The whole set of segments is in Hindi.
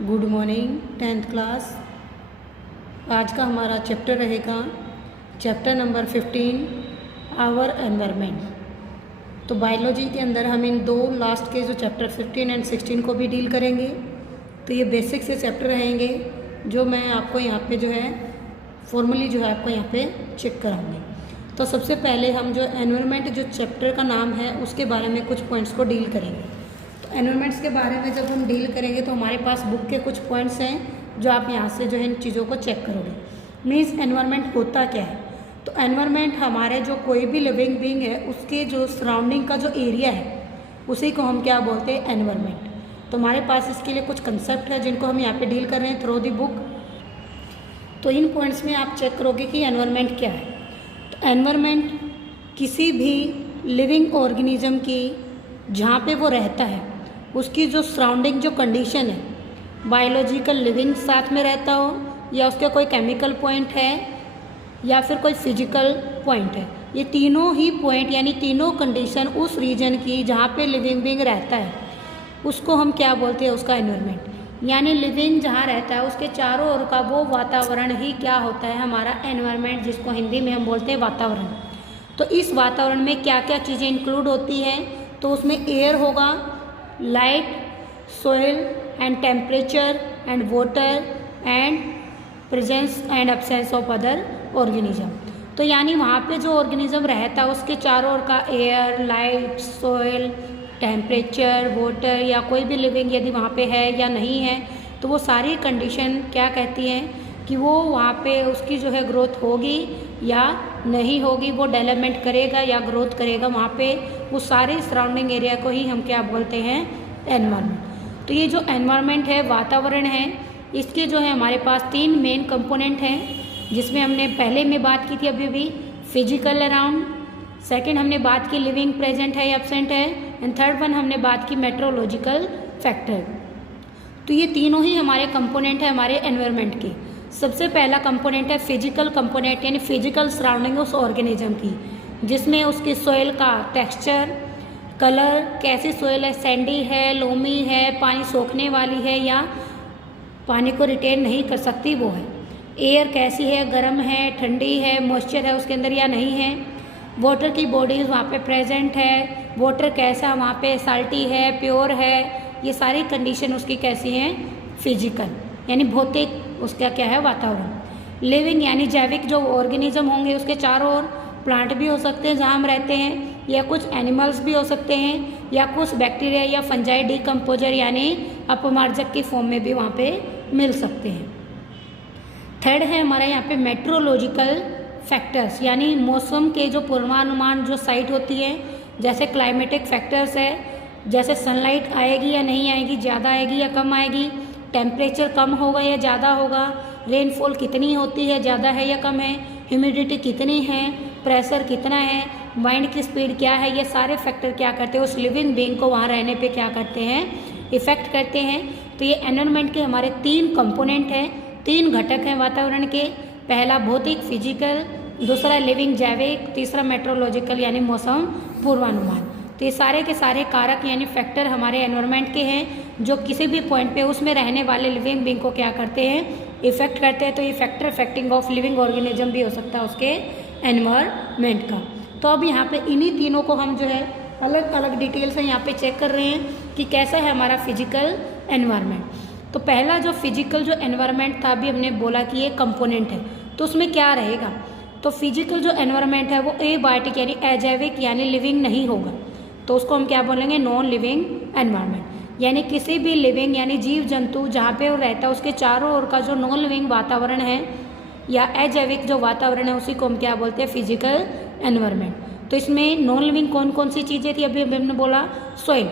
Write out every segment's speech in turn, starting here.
Good morning 10th class. आज का हमारा चैप्टर रहेगा चैप्टर नंबर 15 आवर एनवायरनमेंट। तो बायोलॉजी के अंदर हम इन दो लास्ट के जो चैप्टर 15 एंड 16 को भी डील करेंगे। तो ये बेसिक से चैप्टर रहेंगे जो मैं आपको यहाँ पे जो है फॉर्मली जो है आपको यहाँ पे चेक कराऊंगी। तो सबसे पहले हम जो एनवायरनमेंट जो चैप्टर का नाम है उसके बारे में कुछ पॉइंट्स को डील करेंगे। तो एनवायरनमेंट्स के बारे में जब हम डील करेंगे तो हमारे पास बुक के कुछ पॉइंट्स हैं जो आप यहाँ से जो है इन चीज़ों को चेक करोगे। मीन्स एनवायरनमेंट होता क्या है। तो एनवायरनमेंट हमारे जो कोई भी लिविंग बीइंग है उसके जो सराउंडिंग का जो एरिया है उसी को हम क्या बोलते हैं, एनवायरनमेंट। तो हमारे पास इसके लिए कुछ कंसेप्ट है जिनको हम यहाँ पे डील कर रहे हैं थ्रू दी बुक। तो इन पॉइंट्स में आप चेक करोगे कि एनवायरनमेंट क्या है। तो एनवायरनमेंट किसी भी लिविंग ऑर्गेनिज्म की जहाँ पे वो रहता है उसकी जो सराउंडिंग जो कंडीशन है, बायोलॉजिकल लिविंग साथ में रहता हो या उसके कोई केमिकल पॉइंट है या फिर कोई फिजिकल पॉइंट है, ये तीनों ही पॉइंट यानी तीनों कंडीशन उस रीजन की जहाँ पे लिविंग बीइंग रहता है उसको हम क्या बोलते हैं, उसका एनवायरनमेंट। यानी लिविंग जहाँ रहता है उसके चारों ओर का वो वातावरण ही क्या होता है, हमारा एनवायरनमेंट, जिसको हिंदी में हम बोलते हैं वातावरण। तो इस वातावरण में क्या क्या चीज़ें इंक्लूड होती हैं, तो उसमें एयर होगा, light, soil and temperature and water and presence and absence of other organism. तो यानी वहाँ पे जो ऑर्गेनिज्म रहता है उसके चारों ओर का air, light, soil, temperature, water या कोई भी लिविंग यदि वहाँ पे है या नहीं है, तो वो सारी कंडीशन क्या कहती हैं कि वो वहाँ पे उसकी जो है ग्रोथ होगी या नहीं होगी, वो डेवलपमेंट करेगा या ग्रोथ करेगा, वहाँ पे वो सारे सराउंडिंग एरिया को ही हम क्या बोलते हैं, एनवायरनमेंट। तो ये जो एनवायरनमेंट है, वातावरण है, इसके जो है हमारे पास तीन मेन कंपोनेंट हैं जिसमें हमने पहले में बात की थी अभी फिजिकल अराउंड, सेकेंड हमने बात की लिविंग प्रेजेंट है या एब्सेंट है, एंड थर्ड वन हमने बात की मेट्रोलॉजिकल फैक्टर। तो ये तीनों ही हमारे कंपोनेंट है हमारे एनवायरनमेंट के। सबसे पहला कंपोनेंट है फिजिकल कंपोनेंट यानी फिजिकल सराउंडिंग उस ऑर्गेनिज्म की, जिसमें उसके सोइल का टेक्सचर, कलर, कैसी सोइल है, सैंडी है, लोमी है, पानी सोखने वाली है या पानी को रिटेन नहीं कर सकती वो है, एयर कैसी है, गर्म है, ठंडी है, मॉइस्चर है उसके अंदर या नहीं है, वाटर की बॉडीज वहाँ पे प्रेजेंट है, वाटर कैसा वहाँ पे साल्टी है, प्योर है, ये सारी कंडीशन उसकी कैसी हैं, फिजिकल यानी भौतिक उसका क्या है, वातावरण। लिविंग यानी जैविक जो ऑर्गेनिज्म होंगे उसके चारों ओर प्लांट भी हो सकते हैं जहाँ हम रहते हैं, या कुछ एनिमल्स भी हो सकते हैं, या कुछ बैक्टीरिया या फंजाई डिकम्पोजर यानी अपमार्जक की फॉर्म में भी वहाँ पे मिल सकते हैं। थर्ड है हमारा यहाँ पे मेट्रोलॉजिकल फैक्टर्स यानी मौसम के जो पूर्वानुमान जो साइट होती है, जैसे क्लाइमेटिक फैक्टर्स है, जैसे सनलाइट आएगी या नहीं आएगी, ज़्यादा आएगी या कम आएगी, टेम्परेचर कम होगा या ज़्यादा होगा, रेनफॉल कितनी होती है, ज़्यादा है या कम है, ह्यूमिडिटी कितनी है, प्रेशर कितना है, वाइंड की स्पीड क्या है, ये सारे फैक्टर क्या करते हैं, उस लिविंग बीइंग को वहाँ रहने पे क्या करते हैं, इफ़ेक्ट करते हैं। तो ये एनवायरनमेंट के हमारे तीन कंपोनेंट हैं, तीन घटक हैं वातावरण के। पहला भौतिक फिजिकल, दूसरा लिविंग जैविक, तीसरा मेट्रोलॉजिकल यानी मौसम पूर्वानुमान। तो ये सारे के सारे कारक यानी फैक्टर हमारे एनवायरनमेंट के हैं जो किसी भी पॉइंट पे उसमें रहने वाले लिविंग बीइंग को क्या करते हैं, इफेक्ट करते हैं। तो ये factor affecting of living organism भी हो सकता है उसके एनवायरनमेंट का। तो अब यहाँ पे इन्हीं तीनों को हम जो है अलग अलग डिटेल से यहाँ पे चेक कर रहे हैं कि कैसा है हमारा फिजिकल एनवायरनमेंट। तो पहला जो फिजिकल जो एनवायरनमेंट था अभी हमने बोला कि ये कंपोनेंट है, तो उसमें क्या रहेगा, तो फिजिकल जो एनवायरनमेंट है वो एबायोटिक यानी अजैविक यानी लिविंग नहीं होगा, तो उसको हम क्या बोलेंगे, नॉन लिविंग एनवायरनमेंट। यानी किसी भी लिविंग यानी जीव जंतु जहाँ पे वो रहता है उसके चारों ओर का जो नॉन लिविंग वातावरण है या अजैविक जो वातावरण है उसी को हम क्या बोलते हैं, फिजिकल एनवायरनमेंट। तो इसमें नॉन लिविंग कौन कौन सी चीज़ें थी, अभी हमने बोला सोइल,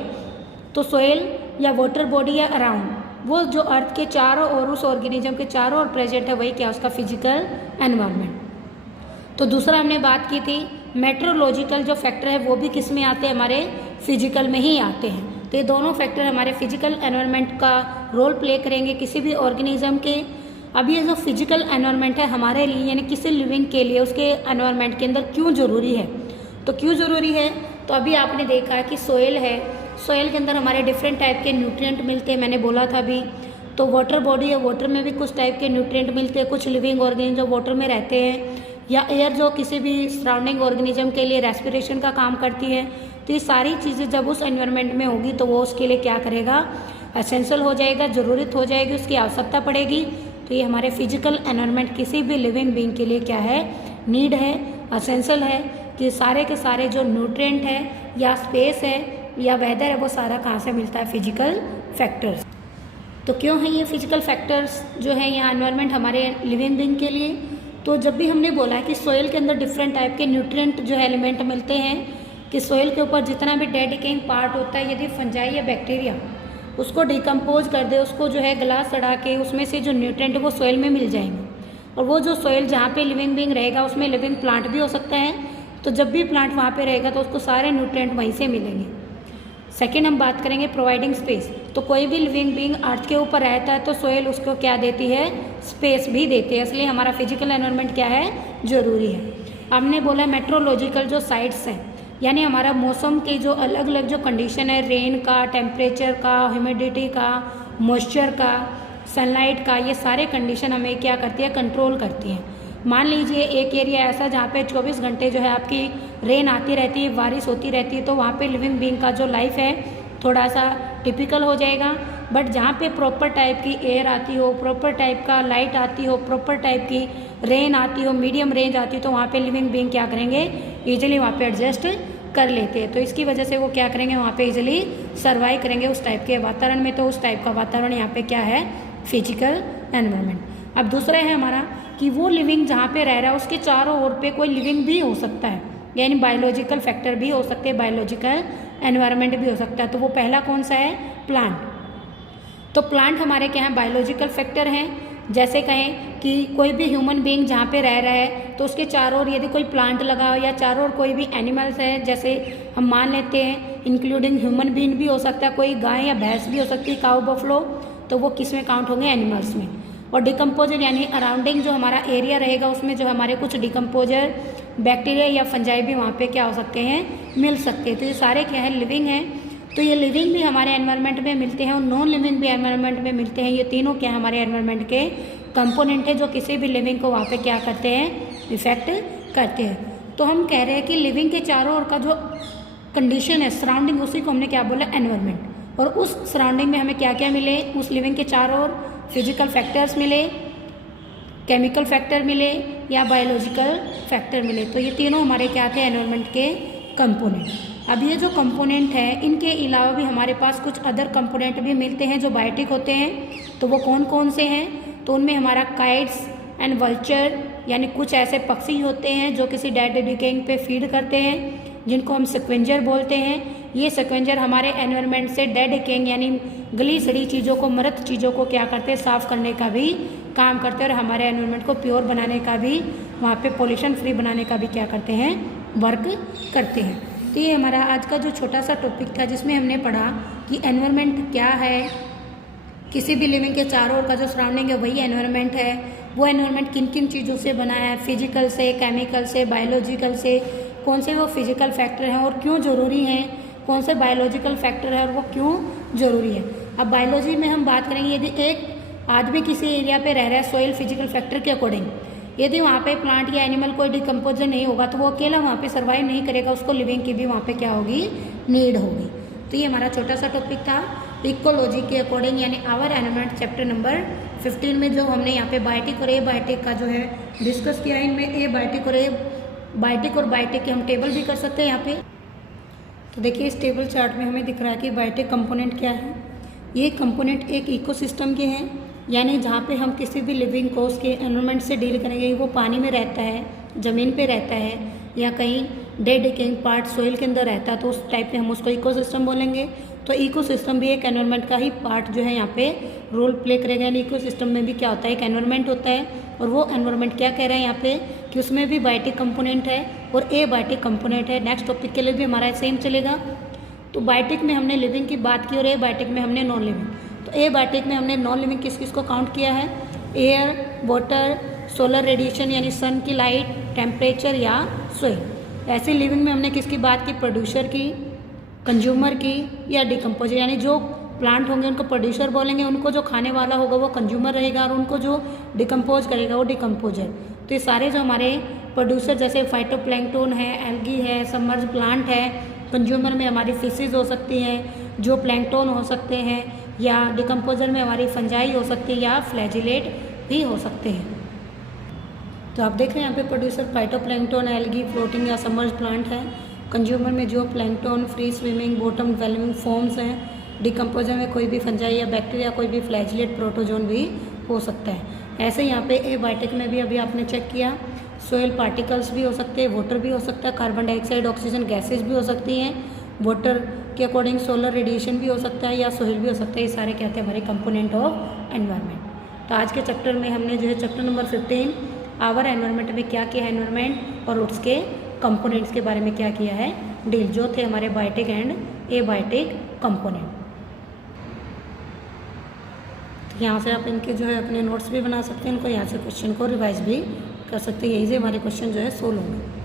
तो सोइल या वाटर बॉडी या अराउंड वो जो अर्थ के चारों ओर उस ऑर्गेनिज्म के चारों ओर प्रेजेंट है वही क्या, उसका फिजिकल एनवायरनमेंट। तो दूसरा हमने बात की थी मेट्रोलॉजिकल जो फैक्टर है वो भी किस में आते हैं, हमारे फिजिकल में ही आते हैं। तो ये दोनों फैक्टर हमारे फिजिकल एनवायरनमेंट का रोल प्ले करेंगे किसी भी ऑर्गेनिज्म के। अब ये जो फिजिकल एनवायरनमेंट है हमारे लिए यानी किसी लिविंग के लिए उसके एनवायरनमेंट के अंदर क्यों ज़रूरी है, तो क्यों ज़रूरी है, तो अभी आपने देखा कि सोइल है, सोइल के अंदर हमारे डिफरेंट टाइप के न्यूट्रिएंट मिलते हैं, मैंने बोला था अभी। तो वाटर बॉडी है, वाटर में भी कुछ टाइप के न्यूट्रिएंट मिलते हैं, कुछ लिविंग ऑर्गेनिज्म जो वाटर में रहते हैं, या एयर जो किसी भी सराउंडिंग ऑर्गेनिज्म के लिए रेस्पिरेशन का काम करती है। तो ये सारी चीज़ें जब उस एनवायरनमेंट में होगी तो वो उसके लिए क्या करेगा, एसेंशियल हो जाएगा, ज़रूरत हो जाएगी, उसकी आवश्यकता पड़ेगी। तो ये हमारे फिजिकल एनवायरनमेंट किसी भी लिविंग बीइंग के लिए क्या है, नीड है, एसेंशियल है कि सारे के सारे जो न्यूट्रिएंट है या स्पेस है या वेदर है वो सारा कहाँ से मिलता है, फिजिकल फैक्टर्स। तो क्यों है ये फिजिकल फैक्टर्स जो है यहाँ एनवायरनमेंट हमारे लिविंग बीइंग के लिए। तो जब भी हमने बोला है कि सोइल के अंदर डिफरेंट टाइप के न्यूट्रिएंट जो है एलिमेंट मिलते हैं, कि सोइल के ऊपर जितना भी डेड डिकेइंग पार्ट होता है, यदि फंजाई या बैक्टीरिया उसको डिकम्पोज कर दे, उसको जो है गला सड़ा के उसमें से जो न्यूट्रिएंट वो सोइल में मिल जाएंगे। और वो जो सोइल जहाँ पे लिविंग बीइंग रहेगा उसमें लिविंग प्लांट भी हो सकता है, तो जब भी प्लांट वहाँ पे रहेगा तो उसको सारे न्यूट्रिएंट वहीं से मिलेंगे। सेकेंड हम बात करेंगे प्रोवाइडिंग स्पेस। तो कोई भी लिविंग बीइंग अर्थ के ऊपर रहता है तो सोइल उसको क्या देती है, स्पेस भी देती है, इसलिए हमारा फिजिकल एनवायरनमेंट क्या है, जरूरी है। हमने बोला मेट्रोलॉजिकल जो साइट्स हैं, यानी हमारा मौसम के जो अलग अलग जो कंडीशन है, रेन का, टेम्परेचर का, ह्यूमिडिटी का, मॉइस्चर का, सनलाइट का, ये सारे कंडीशन हमें क्या करती है, कंट्रोल करती हैं। मान लीजिए एक एरिया ऐसा जहाँ पे 24 घंटे जो है आपकी रेन आती रहती है, बारिश होती रहती है, तो वहाँ पे लिविंग बीइंग का जो लाइफ है थोड़ा सा टिपिकल हो जाएगा। बट जहाँ पे प्रॉपर टाइप की एयर आती हो, प्रॉपर टाइप का लाइट आती हो, प्रॉपर टाइप की रेन आती हो, मीडियम रेंज आती हो, तो वहाँ पे लिविंग बीइंग क्या करेंगे, ईजिली वहाँ पे एडजस्ट कर लेते हैं। तो इसकी वजह से वो क्या करेंगे, वहाँ पे ईजिली सर्वाइव करेंगे उस टाइप के वातावरण में। तो उस टाइप का वातावरण यहाँ पे क्या है, फिजिकल एनवायरनमेंट। अब दूसरा है हमारा कि वो लिविंग जहाँ पे रह रहा है उसके चारों ओर पे कोई लिविंग भी हो सकता है, यानी बायोलॉजिकल फैक्टर भी हो सकते हैं, बायोलॉजिकल एनवायरनमेंट भी हो सकता है। तो वो पहला कौन सा है, प्लांट। तो प्लांट हमारे क्या है, बायोलॉजिकल फैक्टर हैं। जैसे कहें कि कोई भी ह्यूमन बीइंग जहाँ पे रह रहा है तो उसके चारों ओर यदि कोई प्लांट लगा हो या चारों ओर कोई भी एनिमल्स है, जैसे हम मान लेते हैं इंक्लूडिंग ह्यूमन बीइंग भी हो सकता है, कोई गाय या भैंस भी हो सकती है, काऊ बफलो, तो वो किस में काउंट होंगे, एनिमल्स में। और डिकम्पोजर यानी अराउंडिंग जो हमारा एरिया रहेगा उसमें जो हमारे कुछ डिकम्पोजर बैक्टीरिया या फंजाई भी वहाँ पे क्या हो सकते हैं, मिल सकते हैं। तो ये सारे क्या है, लिविंग हैं। तो ये लिविंग भी हमारे एनवायरनमेंट में मिलते हैं और नॉन लिविंग भी एनवायरनमेंट में मिलते हैं। ये तीनों क्या हमारे एनवायरनमेंट के कंपोनेंट है जो किसी भी लिविंग को वहाँ पे क्या करते हैं, इफेक्ट करते हैं। तो हम कह रहे हैं कि लिविंग के चारों ओर का जो कंडीशन है, सराउंडिंग, उसी को हमने क्या बोला, एनवायरनमेंट। और उस सराउंडिंग में हमें क्या क्या मिले, उस लिविंग के चारों ओर फिजिकल फैक्टर्स मिले, केमिकल फैक्टर मिले या बायोलॉजिकल फैक्टर मिले। तो ये तीनों हमारे क्या थे, एनवायरनमेंट के कंपोनेंट। अब ये जो कंपोनेंट है इनके अलावा भी हमारे पास कुछ अदर कंपोनेंट भी मिलते हैं जो बायोटिक होते हैं। तो वो कौन कौन से हैं, तो उनमें हमारा काइट्स एंड वल्चर, यानी कुछ ऐसे पक्षी होते हैं जो किसी डेड डिकेइंग पे फीड करते हैं, जिनको हम स्क्वेंजर बोलते हैं। ये स्क्वेंजर हमारे एनवायरनमेंट से डेड डिकेइंग यानी गली सड़ी चीज़ों को, मृत चीज़ों को क्या करते हैं, साफ़ करने का भी काम करते हैं और हमारे एनवायरनमेंट को प्योर बनाने का भी, वहाँ पे पोल्यूशन फ्री बनाने का भी क्या करते हैं, वर्क करते हैं। तो ये हमारा आज का जो छोटा सा टॉपिक था जिसमें हमने पढ़ा कि एनवायरनमेंट क्या है, किसी भी लिविंग के चारों ओर का जो सराउंडिंग है वही एनवायरनमेंट है। वो एनवायरनमेंट किन किन चीज़ों से बना है, फिजिकल से, केमिकल से, बायोलॉजिकल से, कौन से वो फिजिकल फैक्टर हैं और क्यों ज़रूरी हैं, कौन से बायोलॉजिकल फैक्टर है और वो क्यों ज़रूरी है। अब बायोलॉजी में हम बात करेंगे, यदि एक आदमी किसी एरिया पे रह रहा है सोइल फिजिकल फैक्टर के अकॉर्डिंग, यदि वहाँ पे प्लांट या एनिमल कोई डिकम्पोजर नहीं होगा तो वो अकेला वहाँ पे सर्वाइव नहीं करेगा, उसको लिविंग की भी वहाँ पे क्या होगी, नीड होगी। तो ये हमारा छोटा सा टॉपिक था इकोलॉजी के अकॉर्डिंग, यानी आवर एनवायरनमेंट चैप्टर नंबर 15 में जो हमने यहाँ पे बायोटिक और एबायोटिक का जो है डिस्कस किया है। इनमें एबायोटिक और बायोटिक के हम टेबल भी कर सकते हैं यहाँ पे। तो देखिए इस टेबल चार्ट में हमें दिख रहा है कि बायोटिक कंपोनेंट क्या है। ये कंपोनेंट एक इकोसिस्टम के हैं, यानी जहाँ पे हम किसी भी लिविंग को उसके एनवायरनमेंट से डील करेंगे, वो पानी में रहता है, ज़मीन पे रहता है या कहीं डेड डिकेइंग पार्ट सोइल के अंदर रहता है, तो उस टाइप में हम उसको इकोसिस्टम बोलेंगे। तो इकोसिस्टम भी एक एनवायरनमेंट का ही पार्ट जो है यहाँ पे रोल प्ले करेगा। यानी इकोसिस्टम में भी क्या होता है, एक एनवायरनमेंट होता है और वो एनवायरनमेंट क्या कह रहे हैं यहाँ पे कि उसमें भी बायोटिक कंपोनेंट है और एबायोटिक कंपोनेंट है। नेक्स्ट टॉपिक के लिए भी हमारा सेम चलेगा। तो बायोटिक में हमने लिविंग की बात की और एबायोटिक में हमने नॉन लिविंग। तो एबायोटिक में हमने नॉन लिविंग किस किस को काउंट किया है, एयर, वाटर, सोलर रेडिएशन यानी सन की लाइट, टेम्परेचर या सोइल। ऐसे लिविंग में हमने किसकी बात की, प्रोड्यूसर की, कंज्यूमर की या डिकम्पोजर, यानी जो प्लांट होंगे उनको प्रोड्यूसर बोलेंगे, उनको जो खाने वाला होगा वो कंज्यूमर रहेगा, और उनको जो डिकम्पोज करेगा वो डिकम्पोजर। तो ये सारे जो हमारे प्रोड्यूसर जैसे फाइटोप्लैंक्टन है, एल्गी है, सबमर्ज प्लांट है, कंज्यूमर में हमारी फिशेज हो सकती हैं, जो प्लैंक्टन हो सकते हैं, या डिकम्पोजर में हमारी फंजाई हो सकती है, या फ्लैजिलेट भी हो सकते हैं। तो आप देख रहे हैं यहाँ पे प्रोड्यूसर फाइटोप्लैंक्टन, एल्गी, फ्लोटिंग या सबमर्ज प्लांट है। कंज्यूमर में जो plankton, free swimming, bottom developing forms हैं। डिकम्पोजर में कोई भी फंजाई या बैक्टीरिया, कोई भी फ्लैजिलेट, प्रोटोजोन भी हो सकता है। ऐसे यहाँ पे एबायोटिक में भी अभी आपने चेक किया, सोयल पार्टिकल्स भी हो सकते हैं, वाटर भी हो सकता है, कार्बन डाइऑक्साइड, ऑक्सीजन गैसेज भी हो सकती हैं, वाटर के अकॉर्डिंग सोलर रेडिएशन भी हो सकता है, या सोइल भी हो सकता है। ये सारे क्या थे हमारे कंपोनेंट ऑफ एनवायरनमेंट। तो आज के चैप्टर में हमने जो है चैप्टर नंबर 15 आवर एनवायरनमेंट में क्या किया है, एनवायरनमेंट और उसके कंपोनेंट्स के बारे में क्या किया है डील, जो थे हमारे बायोटिक एंड एबायोटिक कंपोनेंट। तो यहाँ से आप इनके जो है अपने नोट्स भी बना सकते हैं, इनको यहाँ से क्वेश्चन को रिवाइज भी कर सकते हैं। यही से हमारे क्वेश्चन जो है सोल्व होंगे।